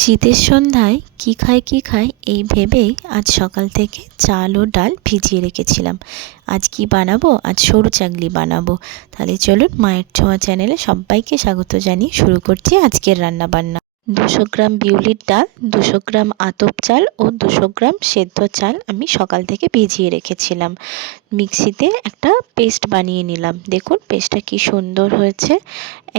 শীতের সন্ধ্যায় কী খাই এই ভেবেই আজ সকাল থেকে চাল ও ডাল ভিজিয়ে রেখেছিলাম। আজ কি বানাবো? আজ সরু চাগলি বানাবো। তাহলে চলুন মায়ের ছোঁয়া চ্যানেলে সবাইকে স্বাগত জানিয়ে শুরু করছি আজকের রান্নাবান্না। 200 গ্রাম বিউলির ডাল, 200 গ্রাম আতপ চাল ও 200 গ্রাম সেদ্ধ চাল আমি সকাল থেকে ভিজিয়ে রেখেছিলাম। মিক্সিতে একটা পেস্ট বানিয়ে নিলাম। দেখুন পেস্টটা কি সুন্দর হয়েছে।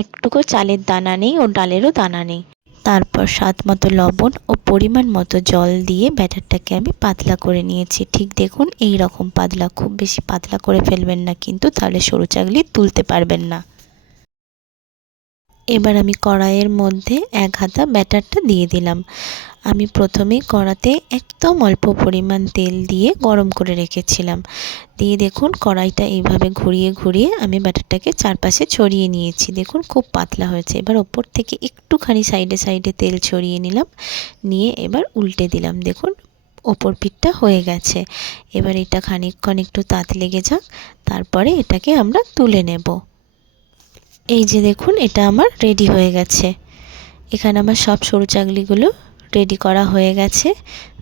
একটুকু চালের দানা নেই ও ডালেরও দানা নেই। তারপর স্বাদ মতো লবণ ও পরিমাণ মতো জল দিয়ে ব্যাটারটাকে আমি পাতলা করে নিয়েছি। ঠিক দেখুন এই রকম পাতলা, খুব বেশি পাতলা করে ফেলবেন না কিন্তু, তাহলে সরু চাগলি তুলতে পারবেন না। এবার আমি কড়াইয়ের মধ্যে 1 হাতা ব্যাটারটা দিয়ে দিলাম। আমি প্রথমে কড়াতে একদম অল্প পরিমাণ তেল দিয়ে গরম করে রেখেছিলাম। দিয়ে দেখুন কড়াইটা এইভাবে ঘুরিয়ে ঘুরিয়ে আমি ব্যাটারটাকে চারপাশে ছড়িয়ে নিয়েছি। দেখুন খুব পাতলা হয়েছে। এবার ওপর থেকে একটুখানি সাইডে সাইডে তেল ছড়িয়ে নিলাম, নিয়ে এবার উল্টে দিলাম। দেখুন ওপর পিঠটা হয়ে গেছে। এবার এটা খানিকক্ষণ একটু তাত লেগে যাক, তারপরে এটাকে আমরা তুলে নেব। এই যে দেখুন এটা আমার রেডি হয়ে গেছে। এখানে আমার সব সরু চাগলিগুলো রেডি করা হয়ে গেছে।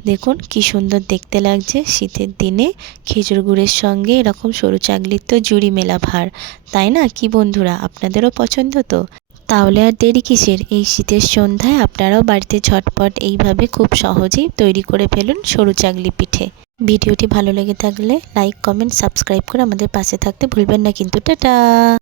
দেখুন কি সুন্দর দেখতে লাগছে। শীতের দিনে খেজুর গুড়ের সঙ্গে এরকম সরু চাগলির তো জুড়ি মেলা ভার, তাই না? কি বন্ধুরা, আপনাদেরও পছন্দ তো? তাহলে আর দেরি কিসের? এই শীতের সন্ধ্যায় আপনারাও বাড়িতে ঝটপট এইভাবে খুব সহজেই তৈরি করে ফেলুন সরু চাগলি পিঠে। ভিডিওটি ভালো লেগে থাকলে লাইক, কমেন্ট, সাবস্ক্রাইব করে আমাদের পাশে থাকতে ভুলবেন না কিন্তু। টাটা।